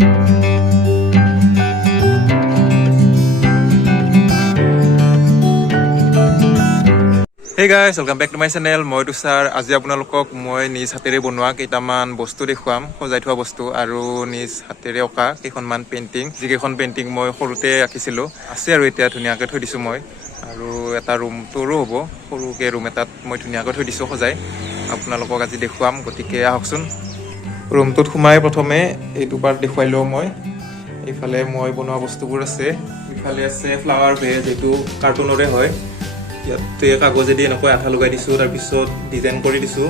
Hey guys, welcome back to my channel. মই তুষাৰ আজি আপোনালোকক মই নিজ হাতেৰে বনোৱা কেইটামান বস্তু দেখুৱাম, সজাই থোৱা বস্তু আৰু নিজ হাতেৰে অঁকা কেইখনমান পেইন্টিং, যিকেইখন পেইন্টিং মই সৰুতে আঁকিছিলোঁ আছে আৰু এতিয়া ধুনীয়াকৈ থৈ দিছোঁ মই। আৰু এটা ৰুমটোৰো হ'ব, সৰুকৈ ৰুম এটাত মই ধুনীয়াকৈ থৈ দিছোঁ সজাই, আপোনালোকক আজি দেখুৱাম। গতিকে আহকচোন। ৰুমটোত সোমাই প্ৰথমে এইটো পাৰ্ট দেখুৱাই লওঁ মই। এইফালে মই বনোৱা বস্তুবোৰ আছে, ইফালে আছে ফ্লাৱাৰ ভেজ, এইটো কাৰ্টুনৰে হয়। ইয়াতে কাগজেদি এনেকৈ আঠা লগাই দিছোঁ, তাৰপিছত ডিজাইন কৰি দিছোঁ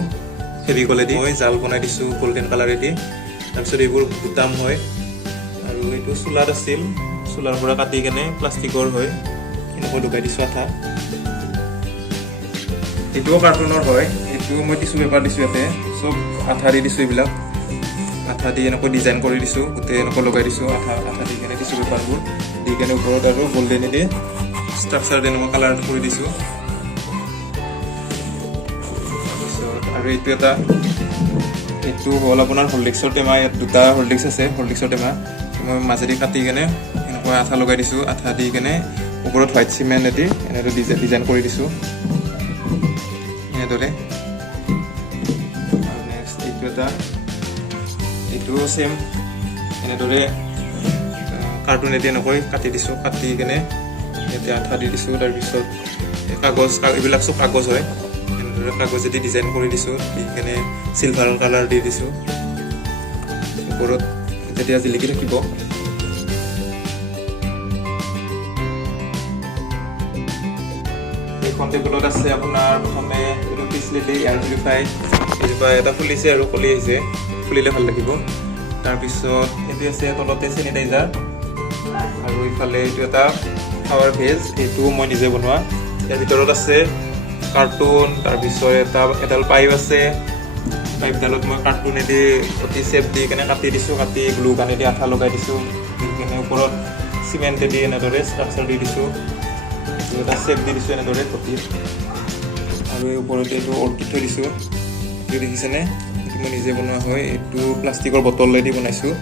ফেভিকলেদি। মই জাল বনাই দিছোঁ গল্ডেন কালাৰেদি। তাৰপিছত এইবোৰ বুটাম হয় আৰু এইটো চোলাত আছিল, চোলাৰ পৰা কাটি কেনে প্লাষ্টিকৰ হয়, এনেকৈ লগাই দিছোঁ আঠা। এইটোও কাৰ্টুনৰ হয়, এইটো মই টিচু পেপাৰ দিছোঁ, ইয়াতে চব আঠা দি দিছোঁ, এইবিলাক আঠা দি এনেকৈ ডিজাইন কৰি দিছোঁ, গোটেই এনেকৈ লগাই দিছোঁ আঠা দি কেনে টিচু পেপাৰবোৰ দি কেনে ওপৰত আৰু গল্ডেনেদি ষ্ট্ৰাকচাৰ তেনেকুৱা কালাৰ কৰি দিছোঁ। তাৰপিছত আৰু এইটো হ'ল আপোনাৰ হৰলিক্সৰ টেমা। ইয়াত দুটা হৰলিক্স আছে, হৰলিক্সৰ টেমা মই মাজেদি কাটি কেনে এনেকুৱা আঠা লগাই দিছোঁ, আঠা দি কেনে ওপৰত হোৱাইট চিমেণ্টেদি এনেদৰে ডিজাইন কৰি দিছোঁ এনেদৰে। আৰু নেক্সট এইটো চেম এনেদৰে কাৰ্টুনেদি এনেকৈ কাটি দিছোঁ, কাটি কেনে ইয়াতে আঠা দি দিছোঁ। তাৰপিছত কাগজ, এইবিলাক চব কাগজ হয়, এনেদৰে কাগজেদি ডিজাইন কৰি দিছোঁ, দি কেনে চিলভাৰ কালাৰ দি দিছোঁ ওপৰত, তেতিয়া জিলিকি থাকিব। এইখন টেবুলত আছে আপোনাৰ প্ৰথমে এইটো পিছলেদি এয়াৰ পিউৰিফাই, এইজোপা এটা ফুলিছে আৰু কলি আহিছে, ফুলিলে ভাল লাগিব। তাৰপিছত এইটো আছে তলতে চেনিটাইজাৰ, আৰু ইফালে এইটো এটা ফ্লাৱাৰ ভেজ, এইটো মই নিজে বনোৱা। ইয়াৰ ভিতৰত আছে কাৰ্টুন, তাৰপিছত এডাল পাইপ আছে, পাইপডালত মই কাৰ্টুনেদি অতি চেপ দি কেনে কাটি দিছোঁ, কাটি গ্লু গানেদি আঠা লগাই দিছোঁ, দি কেনে ওপৰত চিমেণ্টেদি এনেদৰে ষ্ট্ৰাকচাৰ দি দিছোঁ, এইটো এটা চেপ দি দিছোঁ এনেদৰে পটিত। আৰু এই ওপৰতে এইটো অৰ্কিড থৈ দিছোঁ, এইটো দেখিছেনে, এইটো মই নিজে বনোৱা হয়। এইটো প্লাষ্টিকৰ বটলেদি বনাইছোঁ,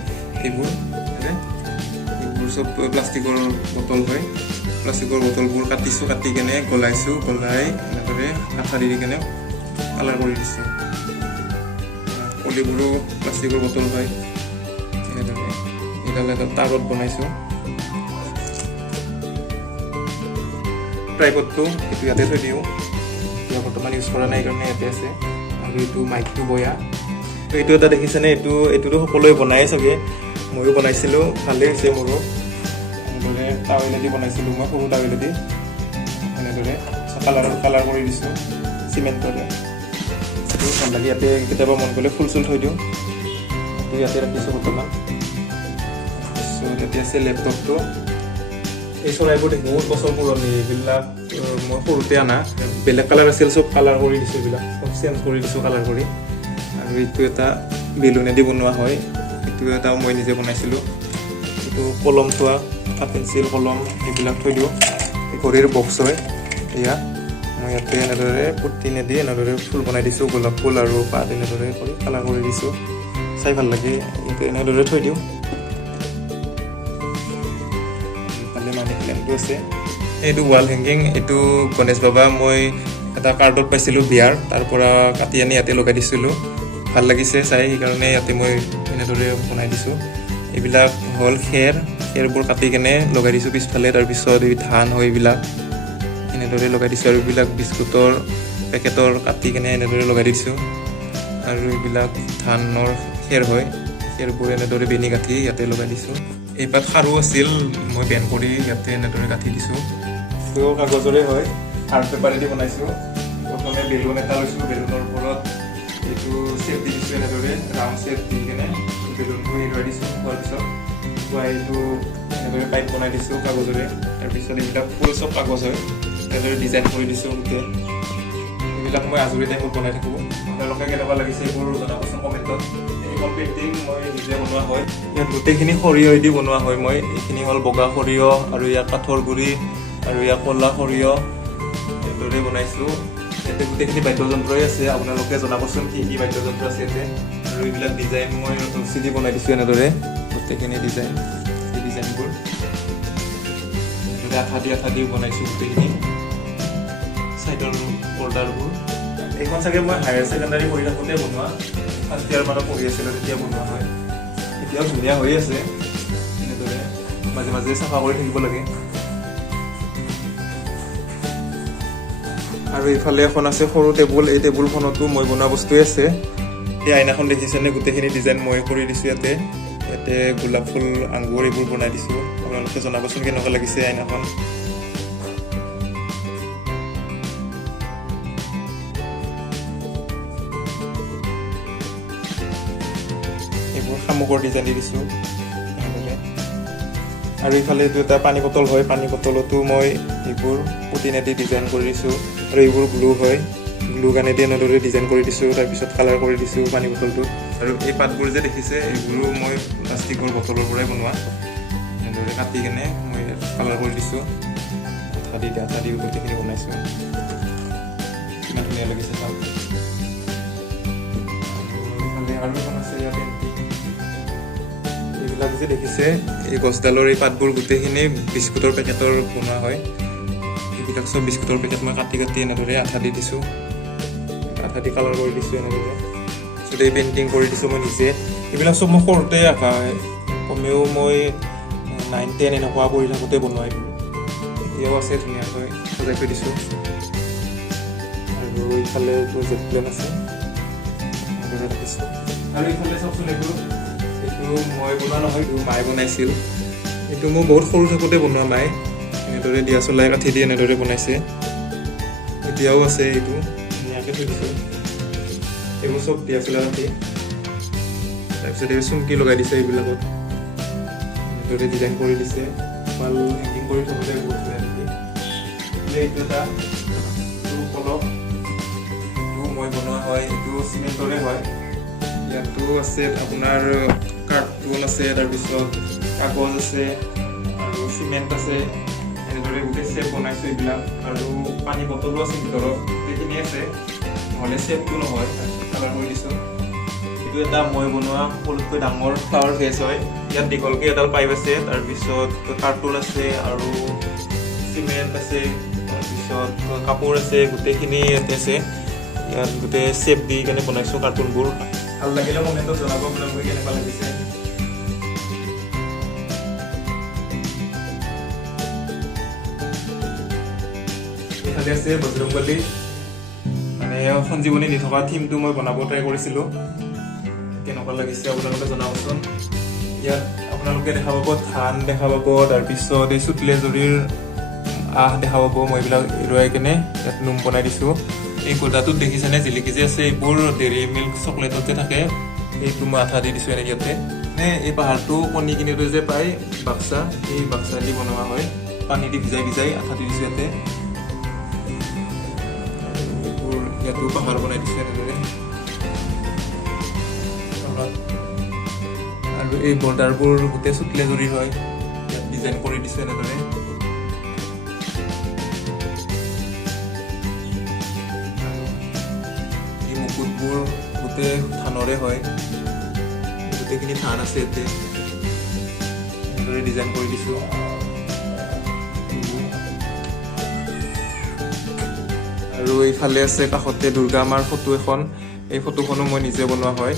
এইবোৰ চব প্লাষ্টিকৰ বটল হয়। প্লাষ্টিকৰ বটলবোৰ কাটিছোঁ, কাটি কেনে গলাইছোঁ, গলাই এনেদৰে আঠা দি কেনে কালাৰ কৰি দিছোঁ। কলিবোৰো প্লাষ্টিকৰ বটল হয়, এনেদৰে এডাল টাবত বনাইছোঁ। ট্ৰাইপডটো এইটো ইয়াতে থৈ দিওঁ, এতিয়া বৰ্তমান ইউজ কৰা নাই কাৰণে ইয়াতে আছে। আৰু এইটো মাইকটো বয়া, এইটো এটা দেখিছেনে, এইটোতো সকলোৱে বনায়ে চাগে, ময়ো বনাইছিলোঁ, ভালেই হৈছে মোৰো। এনেদৰে টাৱেলেদি বনাইছিলোঁ মই, সৰু টাৱেলেদি এনেদৰে কালাৰ কৰি দিছোঁ চিমেণ্টৰে। এইটো ভাল লাগে, ইয়াতে কেতিয়াবা মন গ'লে ফুল চুল থৈ দিওঁ, এইটো ইয়াতে ৰাখিছোঁ বৰ্তমান। তাৰপিছত ইয়াতে আছে লেপটপটো। এই চৰাইবোৰ বহুত বছৰ পুৰণি, এইবিলাক মই সৰুতে অনা, বেলেগ কালাৰ আছিল, চব কালাৰ কৰি দিছোঁ, এইবিলাক চব চেঞ্জ কৰি দিছোঁ কালাৰ কৰি। আৰু এইটো এটা বেলুনেদি বনোৱা হয়, এইটো এটা মই নিজে বনাইছিলোঁ। এইটো কলম থোৱা, পেঞ্চিল কলম এইবিলাক থৈ দিওঁ। ঘড়ীৰ বক্স হয় এয়া, মই ইয়াতে এনেদৰে পুটিনেদি এনেদৰে ফুল বনাই দিছোঁ, গোলাপ ফুল আৰু পাত এনেদৰে কৰি কালাৰ কৰি দিছোঁ, চাই ভাল লাগে। এইটো এনেদৰে থৈ দিওঁ। ইফালে মানি প্লেণ্টটো আছে, এইটো ৱাল হেংগিং, এইটো গণেশ বাবা মই এটা কাৰ্ডত পাইছিলোঁ বিয়াৰ, তাৰ পৰা কাটি আনি ইয়াতে লগাই দিছিলোঁ, ভাল লাগিছে চাই, সেইকাৰণে ইয়াতে মই এনেদৰে বনাই দিছোঁ। এইবিলাক হ'ল খেৰবোৰ কাটি কেনে লগাই দিছোঁ পিছফালে। তাৰপিছত এই ধান হয়, এইবিলাক এনেদৰে লগাই দিছোঁ। আৰু এইবিলাক বিস্কুটৰ পেকেটৰ কাটি কেনে এনেদৰে লগাই দিছোঁ। আৰু এইবিলাক ধানৰ খেৰ হয়, খেৰবোৰ এনেদৰে বেনি গাঁঠি ইয়াতে লগাই দিছোঁ। এইপাত খাৰু আছিল, মই বেন কৰি ইয়াতে এনেদৰে গাঁঠি দিছোঁ। এইটো কাগজৰে হয়, আৰ্ট পেপাৰেদি বনাইছোঁ। প্ৰথমে বেলুন এটা লৈছোঁ, বেলুনৰ ওপৰত এইটো চেপ দি দিছোঁ, এনেদৰে ৰাউণ্ড চেপ দি কেনে বেলুনটো এৰুৱাই দিছোঁ। হোৱাৰ পিছত এইটো এনেদৰে পাইপ বনাই দিছোঁ কাগজৰে। তাৰপিছত এইবিলাক ফুল চব কাগজ হয়, এনেদৰে ডিজাইন কৰি দিছোঁ গোটেই। এইবিলাক মই আজৰি টাইমত বনাই থাকোঁ। আপোনালোকে কেনেকুৱা লাগিছে এইবোৰ জনাবচোন কমেণ্টত। এইখন পেইণ্টিং মই নিজে বনোৱা হয়, ইয়াত গোটেইখিনি সৰিয়হেদি বনোৱা হয়। মই এইখিনি হ'ল বগা সৰিয়হ, আৰু ইয়াত কাঠৰ গুড়ি, আৰু ইয়াত ক'লা সৰিয়হ, এনেদৰে বনাইছোঁ। ইয়াতে গোটেইখিনি বাদ্যযন্ত্ৰই আছে, আপোনালোকে জনাবচোন কি কি বাদ্যযন্ত্ৰ আছে ইয়াতে। আৰু এইবিলাক ডিজাইন মই ৰছী দি বনাই দিছোঁ এনেদৰে। গোটেইখিনি ডিজাইন, এই ডিজাইনবোৰ আঠা দি বনাইছোঁ গোটেইখিনি চাইডৰ বৰ্ডাৰবোৰ। এইখন চাগে মই হায়াৰ ছেকেণ্ডাৰী পঢ়ি থাকোঁতে বনোৱা, ফাৰ্ষ্ট ইয়াৰ মানত পঢ়ি আছিলোঁ তেতিয়া বনোৱা হয়। এতিয়াও ধুনীয়া হৈ আছে, এনেদৰে মাজে মাজে চাফা কৰি থাকিব লাগে। আৰু এইফালে এখন আছে সৰু টেবুল, এই টেবুলখনতো মই বনোৱা বস্তুৱে আছে। এই আইনাখন দেখিছেনে, গোটেইখিনি ডিজাইন মই কৰি দিছোঁ ইয়াতে। ইয়াতে গোলাপ ফুল, আঙুৰ এইবোৰ বনাই দিছোঁ। আপোনালোকে জনাবচোন কেনেকুৱা লাগিছে আইনাখন। এইবোৰ শামুকৰ ডিজাইন দি দিছোঁ। আৰু ইফালে এইটো এটা পানী বটল হয়, পানী বটলতো মই এইবোৰ পুটিনেদি ডিজাইন কৰি দিছোঁ। আৰু এইবোৰ গ্লু হয়, গ্লু গানেদি এনেদৰে ডিজাইন কৰি দিছোঁ, তাৰপিছত কালাৰ কৰি দিছোঁ পানী বটলটোত। আৰু এই পাতবোৰ যে দেখিছে, এইবোৰো মই প্লাষ্টিকৰ বটলৰ পৰাই বনোৱা। এনেদৰে কাটি কেনে মই কালাৰ কৰি দিছোঁ, আঠা দি গোটেইখিনি বনাইছোঁ। কিমান ধুনীয়া লাগিছে চাওক। আৰু এখন আছে ইয়াতে এইবিলাক যে দেখিছে, এই গছডালৰ এই পাতবোৰ গোটেইখিনি বিস্কুটৰ পেকেটৰ বনোৱা হয়। এইবিলাক চব বিস্কুটৰ পেকেট মই কাটি এনেদৰে আঠা দি দিছোঁ, আঠা দি কালাৰ কৰি দিছোঁ এনেদৰে। তাৰপিছত এই পেইণ্টিং কৰি দিছোঁ মই নিজে। এইবিলাক চব মই সৰুতে আঁকা হয়, কমেও মই 9-10 এনেকুৱা কৰি থাকোঁতে বনোৱা এইবোৰ। এতিয়াও আছে, ধুনীয়াকৈ সজাই থৈ দিছোঁ। আৰু ইফালে জেট প্লেন আছে, এনেদৰে ৰাখিছোঁ। আৰু ইফালে চাওকচোন, এইটো মই বনোৱা নহয়, এইটো মায়ে বনাইছিল। এইটো মই বহুত সৰু থাকোঁতে বনোৱা মায়ে, এনেদৰে দিয়া চলাই কাঠি দি এনেদৰে বনাইছে। এতিয়াও আছে, এইটো ধুনীয়াকৈ থৈ দিছোঁ। এইবোৰ চব দিয়া চলাই কাঠি। তাৰপিছত এই চুমকি লগাই দিছে, এইবিলাকত এনেদৰে ডিজাইন কৰি দিছে। ৱাল হেংগিং কৰি থ'বলৈ বহুত ধুনীয়া দেখি। এইটো এটা কলম, এইটো মই বনোৱা হয়, এইটো চিমেণ্টৰে হয়। ইয়াতো আছে আপোনাৰ কাৰ্টুন আছে, তাৰপিছত কাগজ আছে আৰু চিমেণ্ট আছে। এনেদৰে গোটেই চেপ বনাইছোঁ এইবিলাক। আৰু পানী বটলো আছে ভিতৰত, গোটেইখিনি আছে, নহ'লে চেপটো নহয়। কালাৰ কৰি দিছোঁ। এইটো এটা মই বনোৱা সৰুতকৈ ডাঙৰ ফ্লাৱাৰ ভেজ হয়। ইয়াত দীঘলকৈ এডাল পাইপ আছে, তাৰপিছত কাৰ্টুন আছে আৰু চিমেণ্ট আছে, তাৰপিছত কাপোৰ আছে, গোটেইখিনি ইয়াতে আছে। ইয়াত গোটেই চেপ দি কেনে বনাইছোঁ কাৰ্টুনবোৰ। ভাল লাগিলে কমেণ্টত জনাব আপোনালোকে কেনেকুৱা লাগিছে। এইফালে আছে বজৰংবলী, মানে সঞ্জীৱনী দি থকা থিমটো মই বনাব ট্ৰাই কৰিছিলোঁ। কেনেকুৱা লাগিছে আপোনালোকে জনাবচোন। ইয়াত আপোনালোকে দেখা পাব ধান দেখা পাব, তাৰপিছত এই চুতলে জুৰিৰ আহ দেখা পাব। মই এইবিলাক এৰুৱাই কেনে ইয়াত নোম বনাই দিছোঁ। এই গোটাটোত দেখিছেনে জিলিকি যে আছে, এইবোৰ ডেইৰী মিল্ক চকলেটতে থাকে। এইটো মই আঠা দি দিছোঁ এনেকৈ ইয়াতে। এই পাহাৰটো কণী কিনিতে যে পায় বাক্সা, এই বাক্সা দি বনোৱা হয়। পানী দি ভিজাই আঠা দি দিছোঁ ইয়াতে। এইবোৰ ইয়াতো পাহাৰ বনাই দিছোঁ এনেদৰে। আৰু এই বৰ্ডাৰবোৰ গোটেই চুতলে জুৰি হয়, ইয়াত ডিজাইন কৰি দিছোঁ এনেদৰে। মুকুটবোৰ গোটেই ধানৰে হয়, গোটেইখিনি ধান আছে ইয়াতে। এনেদৰে ডিজাইন কৰি দিছোঁ। আৰু এইফালে আছে কাষতে দুৰ্গা মাৰ ফটো এখন। এই ফটোখনো মই নিজে বনোৱা হয়।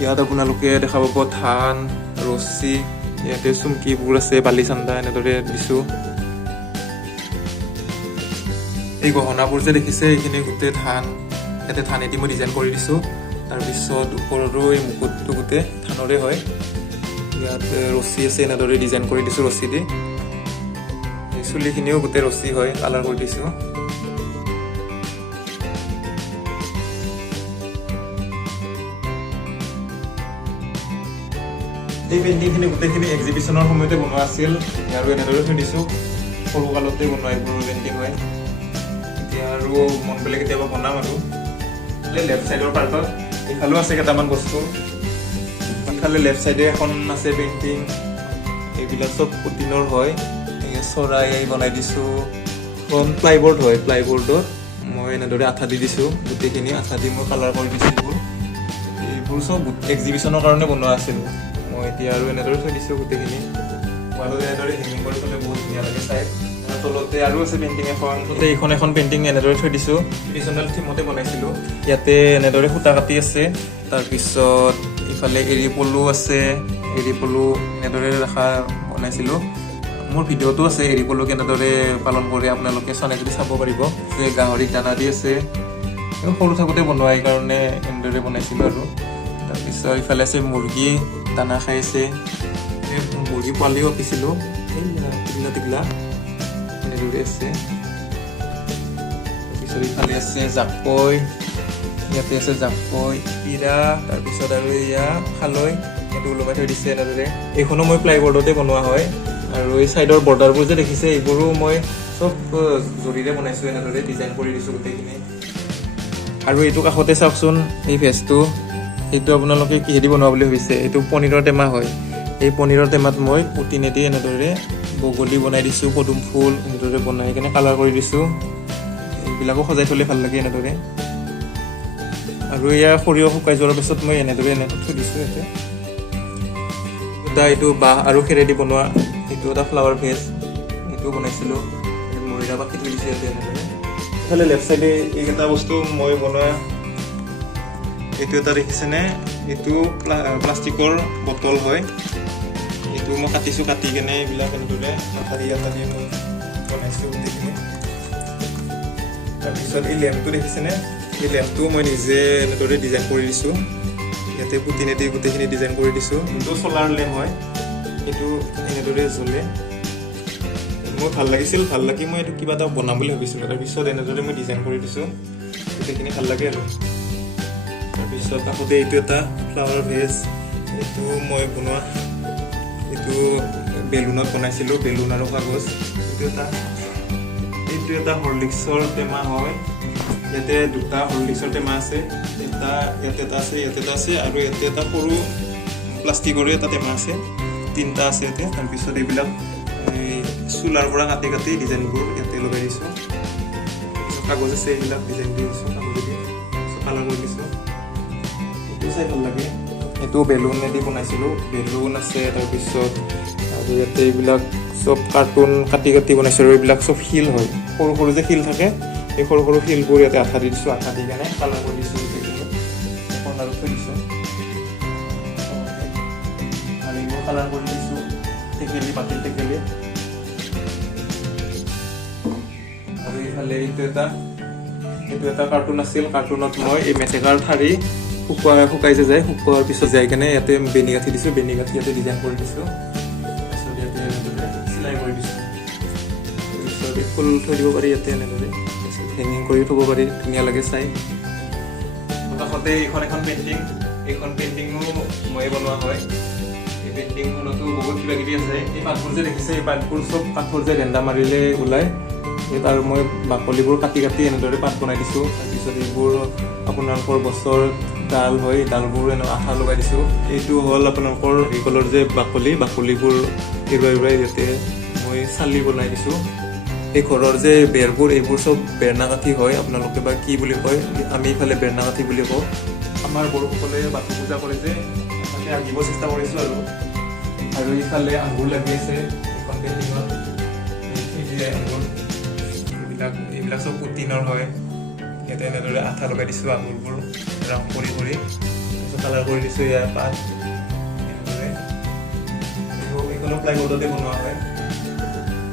ইয়াত আপোনালোকে দেখা পাব ধান, ৰছী, ইয়াতে চুমকিবোৰ আছে, বালি চান্দা এনেদৰে দিছোঁ। এই গহনাবোৰ যে দেখিছে, এইখিনি গোটেই ধান, ইয়াতে ধানেদি মই ডিজাইন কৰি দিছোঁ। তাৰপিছত ওপৰতো এই মুকুটটো গোটেই ধানৰে হয়। ইয়াত ৰছী আছে, এনেদৰে ডিজাইন কৰি দিছোঁ ৰছী দি। এই চুলিখিনিও গোটেই ৰছী হয়, কালাৰ কৰি দিছোঁ। এই পেইণ্টিংখিনি গোটেইখিনি এক্সিবিশ্যনৰ সময়তে বনোৱা আছিল, আৰু এনেদৰে থৈ দিছোঁ। সৰু কালতে বনোৱা এইবোৰ পেইণ্টিং হয়। এতিয়া আৰু মন গ'লে কেতিয়াবা বনাম। আৰু লেফ্ট চাইডৰ পাৰ্টত এইফালেও আছে কেইটামান বস্তু। ইফালে লেফ্ট চাইডে এখন আছে পেইণ্টিং, এইবিলাক চব পুটিনৰ হয়। চৰাই বনাই দিছোঁ। এখন প্লাইবৰ্ড হয়, প্লাইবৰ্ডত মই এনেদৰে আঠা দি দিছোঁ। গোটেইখিনি আঠা দি মই কালাৰ কৰি দিছোঁ। এইবোৰ চব এক্সিবিশ্যনৰ কাৰণে বনোৱা আছিল। মই এতিয়া আৰু এনেদৰে থৈ দিছোঁ গোটেইখিনি ৱালত এনেদৰে হেঙিং কৰি থ'লে বহুত ধুনীয়া লাগে চাই তলতে আৰু আছে পেইণ্টিং এখন তলতে এখন পেইণ্টিং এনেদৰে থৈ দিছোঁ ট্ৰেডিশ্যনেল থিমতে বনাইছিলোঁ ইয়াতে এনেদৰে সূতা কাটি আছে তাৰপিছত ইফালে এৰী পলু আছে এৰী পলু এনেদৰে ৰখা বনাইছিলোঁ মোৰ ভিডিঅ'টো আছে এৰী পলু কেনেদৰে পালন কৰি আপোনালোকে চালে যদি চাব পাৰিব যে গাহৰিক দানা দি আছে সৰু থাকোঁতে বনোৱা এইকাৰণে এনেদৰে বনাইছিলোঁ আৰু তাৰপিছত ইফালে আছে মুৰ্গী দানা খাই আছে মুৰ্গী পোৱালিও আঁকিছিলোঁ টিকলা টিকলা এনেদৰে আছে তাৰপিছত ইফালে আছে জাকৈ ইয়াতে আছে জাকৈ পিৰা তাৰপিছত আৰু এয়া খালৈ এইটো ওলমাই থৈ দিছে এনেদৰে এইখনো মই প্লাইবৰ্ডতে বনোৱা হয় আৰু এই চাইডৰ বৰ্ডাৰবোৰ যে দেখিছে এইবোৰো মই চব জৰিৰে বনাইছোঁ এনেদৰে ডিজাইন কৰি দিছোঁ গোটেইখিনি আৰু এইটো কাষতে চাওকচোন এই ভেজটো এইটো আপোনালোকে কিহেদি বনোৱা বুলি ভাবিছে এইটো পনীৰৰ টেমা হয় এই পনীৰৰ টেমাত মই পুটিনেদি এনেদৰে বগলী বনাই দিছোঁ পদুম ফুল এনেদৰে বনাই কিনে কালাৰ কৰি দিছোঁ এইবিলাকো সজাই থ'লে ভাল লাগে এনেদৰে আৰু ইয়াৰ সৰিয়হ শুকাই যোৱাৰ পিছত মই এনেদৰে থৈ দিছোঁ এটা এইটো বাঁহ আৰু খেৰেদি বনোৱা এইটো এটা ফ্লাৱাৰ ভেজ এইটো বনাইছিলোঁ মৰিৰা পাখি থৈ দিছোঁ ইয়াতে এনেদৰে ইফালে লেফ্ট চাইডে এইকেইটা বস্তু মই বনোৱা এইটো এটা দেখিছেনে এইটো প্লাষ্টিকৰ বটল হয় এইটো মই কাটিছোঁ কাটি কেনে এইবিলাক এনেদৰে মাথাৰি আটাৰি মই বনাইছোঁ গোটেইখিনি তাৰপিছত এই লেম্পটো দেখিছেনে এই লেম্পটো মই নিজে এনেদৰে ডিজাইন কৰি দিছোঁ ইয়াতে পুটিনেদি গোটেইখিনি ডিজাইন কৰি দিছোঁ এইটো চ'লাৰ লেম্প হয় এইটো এনেদৰে জ্বলে মোৰ ভাল লাগিছিল ভাল লাগি মই এইটো কিবা এটা বনাম বুলি ভাবিছিলোঁ তাৰপিছত এনেদৰে মই ডিজাইন কৰি দিছোঁ গোটেইখিনি ভাল লাগে আৰু তাৰপিছত কাষতে এইটো এটা ফ্লাৱাৰ ভেজ এইটো মই বনোৱা এইটো বেলুনত বনাইছিলোঁ বেলুন আৰু কাগজ এইটো এটা হৰলিক্সৰ টেমা হয় ইয়াতে দুটা হৰলিক্সৰ টেমা আছে এটা ইয়াতে এটা আছে ইয়াতে এটা আছে আৰু ইয়াতে এটা সৰু প্লাষ্টিকৰে এটা টেমা আছে তিনিটা আছে ইয়াতে তাৰপিছত এইবিলাক চুলাৰ পৰা কাটি কাটি ডিজাইনবোৰ ইয়াতে লগাই দিছোঁ কাগজ আছে এইবিলাক ডিজাইন দি দিছোঁ কাগজেদি কালাৰ কৰি দিছোঁ এইটো চাই ভাল লাগে এইটো বেলুনেদি বনাইছিলোঁ বেলুন আছে তাৰপিছত আৰু ইয়াতে এইবিলাক চব কাৰ্টুন কাটি কাটি বনাইছোঁ আৰু এইবিলাক চব শিল হয় সৰু সৰু যে শিল থাকে এই সৰু সৰু শিলবোৰ ইয়াতে আঠা দি দিছোঁ আঠা দি কেনে কালাৰ কৰি দিছোঁ এখন আৰু থৈ দিছোঁ আৰু এইবোৰ কালাৰ কৰি দিছোঁ টেকেলি মাটিৰ টেকেলি আৰু এইফালে এইটো এটা কাৰ্টুন আছিল কাৰ্টুনত মই এই মেটেকাৰ ঠাৰি শুকাই যায় শুকোৱাৰ পিছত যাই কেনে ইয়াতে বেনি গাঁঠি দিছোঁ বেনি গাঁঠি ইয়াতে ডিজাইন কৰি দিছোঁ তাৰপিছত ইয়াতে এনেদৰে চিলাই কৰি দিছোঁ তাৰপিছত ফুল থৈ দিব পাৰি ইয়াতে এনেদৰে তাৰপিছত হেঙিং কৰি থ'ব পাৰি ধুনীয়া লাগে চাই কাষতে এখন পেইণ্টিং এইখন পেইণ্টিঙো ময়ে বনোৱা হয় এই পেইণ্টিংখনতো বহুত কিবা কিবি আছে এই পাতবোৰ যে দেখিছে এই পাতবোৰ চব কাঠৰ যে ৰেন্দা মাৰিলে ওলায় তাৰ মই বাকলিবোৰ কাটি কাটি এনেদৰে পাত বনাই দিছোঁ তাৰপিছত এইবোৰ আপোনালোকৰ গছৰ ডাল হয় ডালবোৰ আঠা লগাই দিছোঁ এইটো হ'ল আপোনালোকৰ নাৰিকলৰ যে বাকলিবোৰ এৰুৱাই ইয়াতে মই চালি বনাই দিছোঁ এই ঘৰৰ যে বেৰবোৰ এইবোৰ চব বেৰনা কাঠি হয় আপোনালোকে বা কি বুলি কয় আমি ইফালে বেৰনা কাঠি বুলি কওঁ আমাৰ বড়োসকলে বাথৌ পূজা কৰে যে তাতে আঁকিব চেষ্টা কৰিছোঁ আৰু ইফালে আঙুৰ লাগি আছে এখন পেইণ্টিঙত আঙুৰ এইবিলাক চব পুটিনৰ হয় ইয়াতে এনেদৰে আঠা লগাই দিছোঁ আঙুৰবোৰ ৰং কৰি তাৰপিছত কালাৰ কৰি দিছোঁ ইয়াৰ পাত এনেদৰে এইখনো প্লাইবৰ্ডতে বনোৱা হয়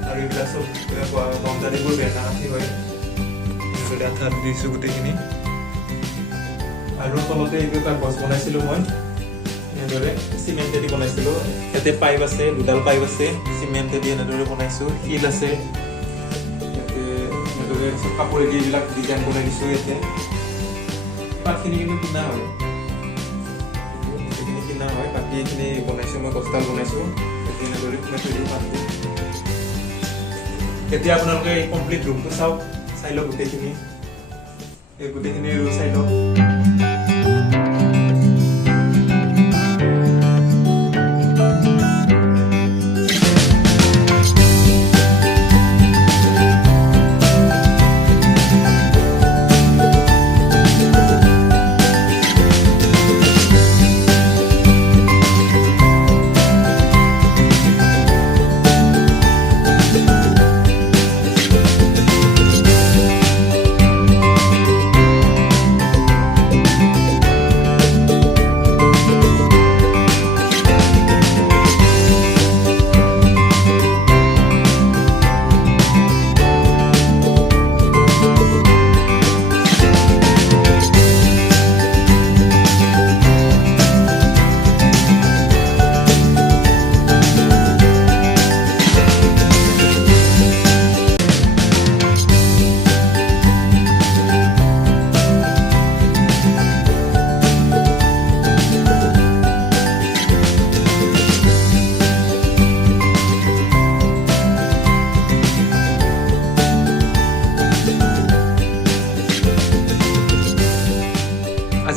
আৰু এইবিলাক চব বমজাৰিবোৰ বেৰনা কাঠি হয় এনেদৰে আঠা দিছোঁ গোটেইখিনি আৰু তলতে এইটো এটা গছ বনাইছিলোঁ মই এনেদৰে চিমেণ্টেদি বনাইছিলোঁ ইয়াতে পাইপ আছে দুডাল পাইপ আছে চিমেণ্টেদি এনেদৰে বনাইছোঁ শিল আছে কাপোৰেদি এইবিলাক ডিজাইন বনাই দিছোঁ ইয়াতে পাতখিনি কিন্তু কিনা হয় এইখিনি কিনা হয় বাকী এইখিনি বনাইছোঁ মই গছডাল বনাইছোঁ এতিয়া এনেদৰে সোমাই থৈ দিওঁ পাতটো এতিয়া আপোনালোকে এই কমপ্লিট ৰুমটো চাই লওক গোটেইখিনি চাই লওক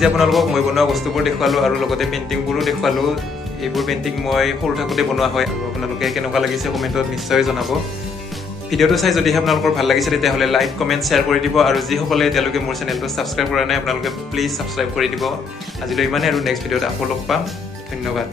আজি আপোনালোকক মই বনোৱা বস্তুবোৰ দেখুৱালোঁ আৰু লগতে পেইণ্টিংবোৰো দেখুৱালোঁ। এইবোৰ পেইণ্টিং মই সৰু থাকোঁতে বনোৱা হয় আৰু আপোনালোকে কেনেকুৱা লাগিছে কমেণ্টত নিশ্চয় জনাব। ভিডিঅ'টো চাই যদিহে আপোনালোকৰ ভাল লাগিছে তেতিয়াহ'লে লাইক কমেণ্ট শ্বেয়াৰ কৰি দিব আৰু যিসকলে এতিয়ালৈকে মোৰ চেনেলটো ছাবস্ক্ৰাইব কৰা নাই আপোনালোকে প্লিজ ছাবস্ক্ৰাইব কৰি দিব। আজিলৈ ইমানেই আৰু নেক্সট ভিডিঅ'ত আকৌ লগ পাম। ধন্যবাদ।